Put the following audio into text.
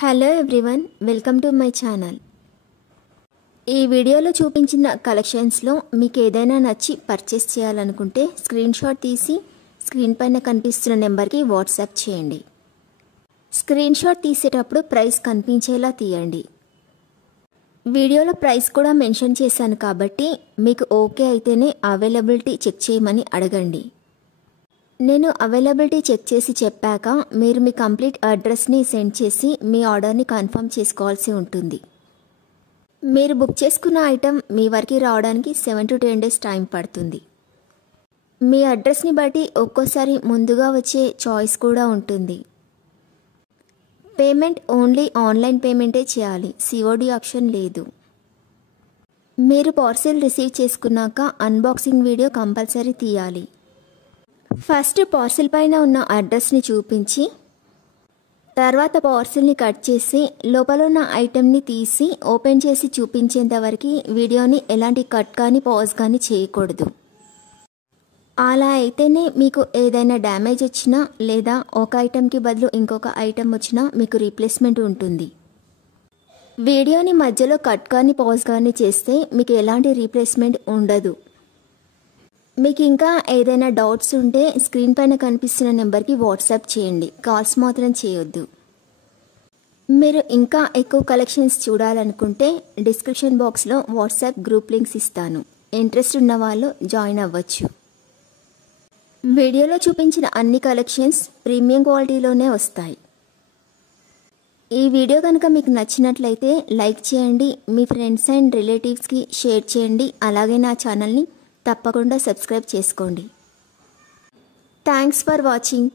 Hello everyone, welcome to my channel. ఈ వీడియోలో చూపించిన కలెక్షన్స్లో మీకు ఏదైనా నచ్చి పర్చేస్ చేయాలనుకుంటే స్క్రీన్ షాట్ తీసి స్క్రీన్ పైన కనిపిస్తున్న నెంబర్కి వాట్సాప్ చేయండి. స్క్రీన్ షాట్ తీసేటప్పుడు ప్రైస్ కనిపించేలా తీయండి. వీడియోలో ప్రైస్ కూడా మెన్షన్ చేశాను కాబట్టి మీకు ఓకే అయితేనే అవైలబిలిటీ చెక్ చేయమని అడగండి. నేను అవైలబిలిటీ చెక్ చేసి చెప్పాక మీరు మీ కంప్లీట్ అడ్రస్ని సెండ్ చేసి మీ ఆర్డర్ని కన్ఫర్మ్ చేసుకోవాల్సి ఉంటుంది. మీరు బుక్ చేసుకున్న ఐటెం మీ వరకు రావడానికి 7 to 10 days టైం పడుతుంది. మీ అడ్రస్ని బట్టి ఒక్కోసారి ముందుగా వచ్చే చాయిస్ కూడా ఉంటుంది. పేమెంట్ ఓన్లీ ఆన్లైన్ పేమెంటే చేయాలి, సిఓడి ఆప్షన్ లేదు. మీరు పార్సిల్ రిసీవ్ చేసుకున్నాక అన్బాక్సింగ్ వీడియో కంపల్సరీ తీయాలి. ఫస్ట్ పార్సిల్ పైన ఉన్న అడ్రస్ని చూపించి తర్వాత పార్సిల్ని కట్ చేసి లోపల ఉన్న ఐటెంని తీసి ఓపెన్ చేసి చూపించేంత వరకు వీడియోని ఎలాంటి కట్ కానీ పాజ్ కానీ చేయకూడదు. అలా అయితేనే మీకు ఏదైనా డ్యామేజ్ వచ్చినా లేదా ఒక ఐటెంకి బదులు ఇంకొక ఐటెం వచ్చినా మీకు రీప్లేస్మెంట్ ఉంటుంది. వీడియోని మధ్యలో కట్ కానీ పాజ్ కానీ చేస్తే మీకు ఎలాంటి రీప్లేస్మెంట్ ఉండదు. మీకు ఇంకా ఏదైనా డౌట్స్ ఉంటే స్క్రీన్ పైన కనిపిస్తున్న నెంబర్కి వాట్సాప్ చేయండి, కాల్స్ మాత్రం చేయొద్దు. మీరు ఇంకా ఎక్కువ కలెక్షన్స్ చూడాలనుకుంటే డిస్క్రిప్షన్ బాక్స్లో వాట్సాప్ గ్రూప్ లింక్స్ ఇస్తాను, ఇంట్రెస్ట్ ఉన్న వాళ్ళు జాయిన్ అవ్వచ్చు. వీడియోలో చూపించిన అన్ని కలెక్షన్స్ ప్రీమియం క్వాలిటీలోనే వస్తాయి. ఈ వీడియో కనుక మీకు నచ్చినట్లయితే లైక్ చేయండి, మీ ఫ్రెండ్స్ అండ్ రిలేటివ్స్కి షేర్ చేయండి. అలాగే నా ఛానల్ని తప్పకుండా సబ్స్క్రైబ్ చేసుకోండి. Thanks for watching.